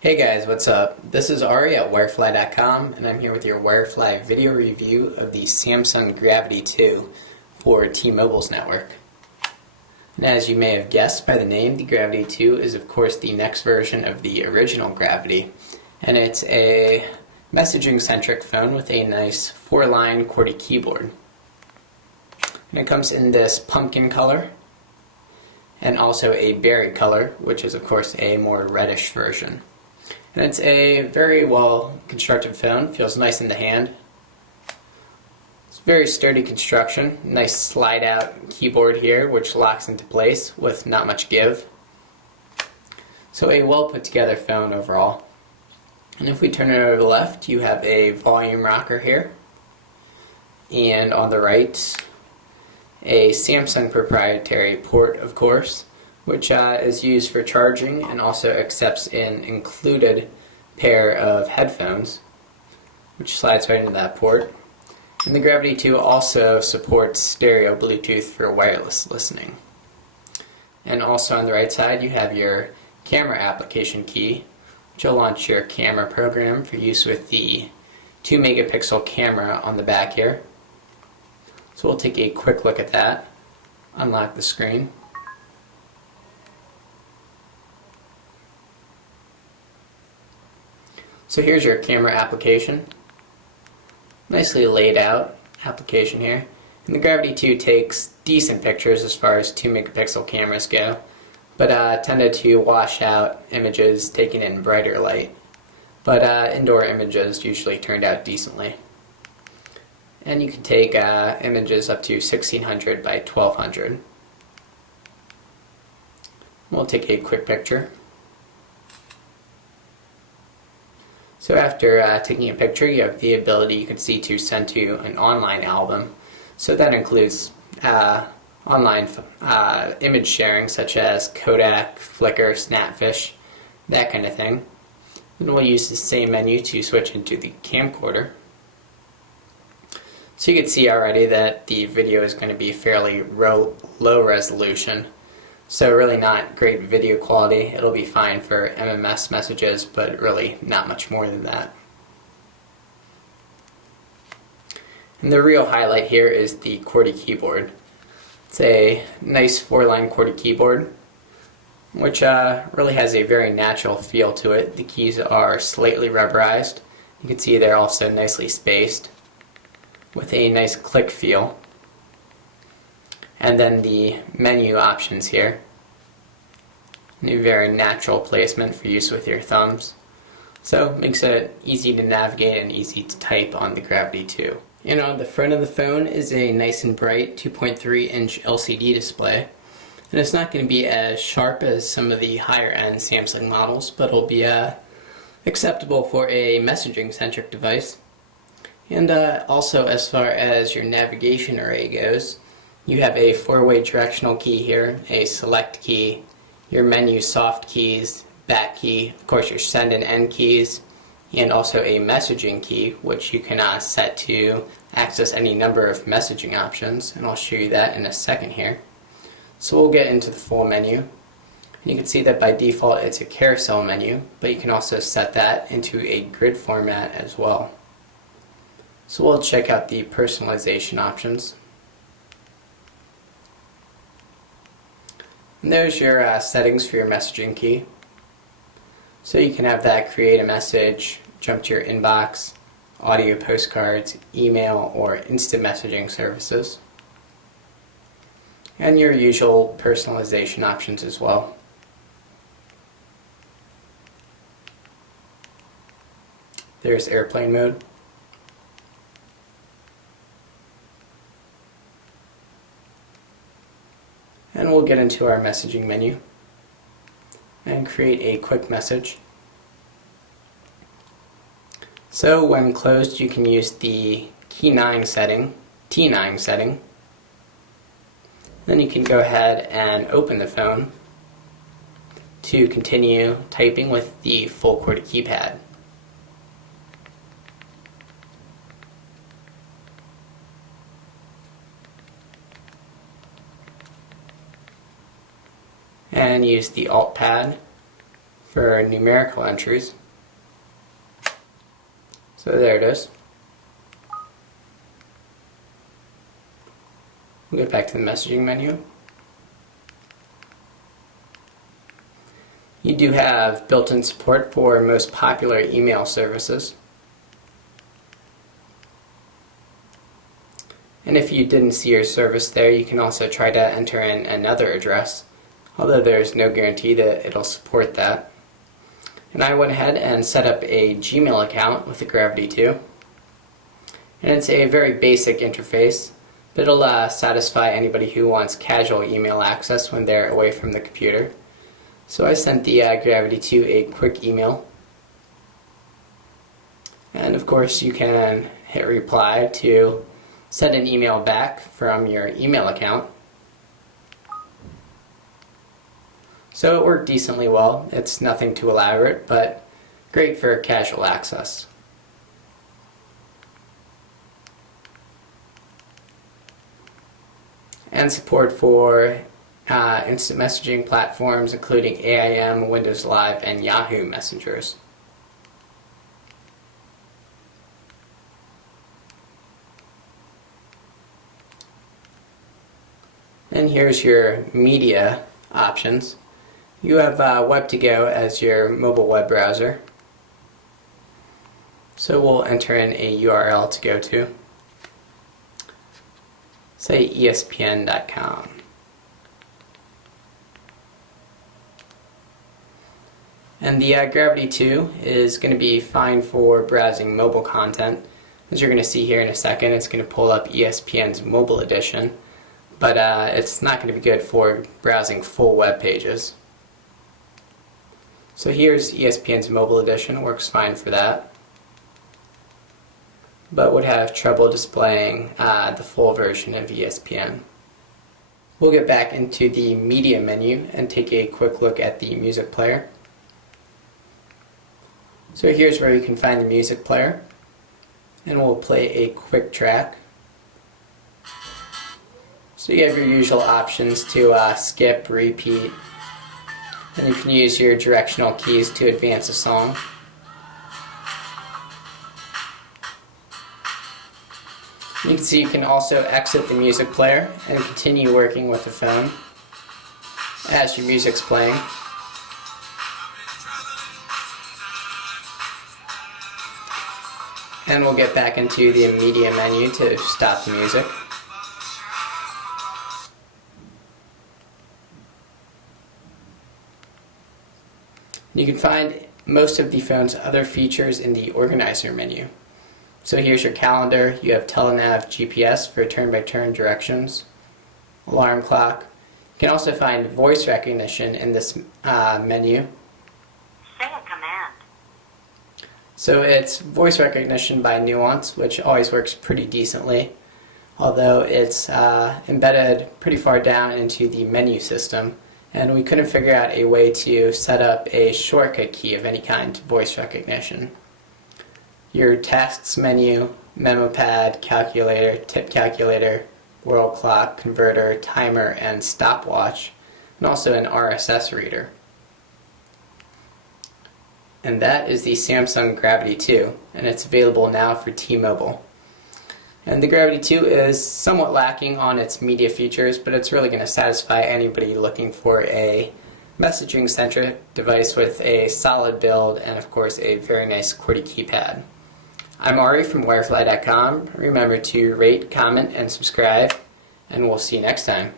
Hey guys, what's up? This is Ari at Wirefly.com, and I'm here with your Wirefly video review of the Samsung Gravity 2 for T-Mobile's network. And as you may have guessed by the name, the Gravity 2 is of course the next version of the original Gravity, and it's a messaging-centric phone with a nice 4-line QWERTY keyboard. And it comes in this pumpkin color, and also a berry color, which is of course a more reddish version. And it's a very well constructed phone, feels nice in the hand. It's very sturdy construction, nice slide out keyboard here which locks into place with not much give. So a well put together phone overall. And if we turn it over to the left, you have a volume rocker here. And on the right, a Samsung proprietary port, of course, which is used for charging and also accepts an included pair of headphones, which slides right into that port. And the Gravity 2 also supports stereo Bluetooth for wireless listening. And also on the right side you have your camera application key, which will launch your camera program for use with the 2 megapixel camera on the back here. So we'll take a quick look at that, unlock the screen. So here's your camera application. Nicely laid out application here. And the Gravity 2 takes decent pictures as far as 2 megapixel cameras go, but tended to wash out images taken in brighter light. But indoor images usually turned out decently. And you can take images up to 1600 by 1200. We'll take a quick picture. So after taking a picture, you have the ability, you can see, to send to an online album. So that includes online image sharing such as Kodak, Flickr, Snapfish, that kind of thing. Then we'll use the same menu to switch into the camcorder. So you can see already that the video is going to be fairly low resolution. So really not great video quality. It'll be fine for MMS messages, but really not much more than that. And the real highlight here is the QWERTY keyboard. It's a nice 4-line QWERTY keyboard, which really has a very natural feel to it. The keys are slightly rubberized. You can see they're also nicely spaced, with a nice click feel. And then the menu options here. A very natural placement for use with your thumbs. So it makes it easy to navigate and easy to type on the Gravity 2. And on the front of the phone is a nice and bright 2.3-inch LCD display. And it's not going to be as sharp as some of the higher end Samsung models, but it'll be acceptable for a messaging-centric device. And also, as far as your navigation array goes, you have a 4-way directional key here, a select key, your menu soft keys, back key, of course your send and end keys, and also a messaging key, which you can set to access any number of messaging options, and I'll show you that in a second here. So we'll get into the full menu. And you can see that by default it's a carousel menu, but you can also set that into a grid format as well. So we'll check out the personalization options. And there's your settings for your messaging key. So you can have that create a message, jump to your inbox, audio postcards, email, or instant messaging services. And your usual personalization options as well. There's airplane mode. And we'll get into our messaging menu and create a quick message. So when closed, you can use the T9 setting. Then you can go ahead and open the phone to continue typing with the full QWERTY keypad. And use the Alt pad for numerical entries. So there it is. We'll get back to the messaging menu. You do have built-in support for most popular email services. And if you didn't see your service there, you can also try to enter in another address, although there's no guarantee that it'll support that. And I went ahead and set up a Gmail account with the Gravity 2. And it's a very basic interface, but it'll satisfy anybody who wants casual email access when they're away from the computer. So I sent the Gravity 2 a quick email. And of course you can hit reply to send an email back from your email account. So it worked decently well. It's nothing too elaborate, but great for casual access. And support for instant messaging platforms including AIM, Windows Live, and Yahoo messengers. And here's your media options. You have Web2Go as your mobile web browser. So we'll enter in a URL to go to. Say ESPN.com. And the Gravity 2 is going to be fine for browsing mobile content. As you're going to see here in a second, it's going to pull up ESPN's mobile edition, but it's not going to be good for browsing full web pages. So here's ESPN's mobile edition, works fine for that, but would have trouble displaying the full version of ESPN. We'll get back into the media menu and take a quick look at the music player. So here's where you can find the music player, and we'll play a quick track. So you have your usual options to skip, repeat, and you can use your directional keys to advance a song. You can see you can also exit the music player and continue working with the phone as your music's playing. And we'll get back into the media menu to stop the music. You can find most of the phone's other features in the organizer menu. So here's your calendar, you have telenav GPS for turn-by-turn directions, alarm clock. You can also find voice recognition in this menu. Say a command. So it's voice recognition by nuance, which always works pretty decently, although it's embedded pretty far down into the menu system, and we couldn't figure out a way to set up a shortcut key of any kind to voice recognition. Your tasks menu, memo pad, calculator, tip calculator, world clock, converter, timer, and stopwatch, and also an RSS reader. And that is the Samsung Gravity 2, and it's available now for T-Mobile. And the Gravity 2 is somewhat lacking on its media features, but it's really going to satisfy anybody looking for a messaging-centric device with a solid build and, of course, a very nice QWERTY keypad. I'm Ari from Wirefly.com. Remember to rate, comment, and subscribe, and we'll see you next time.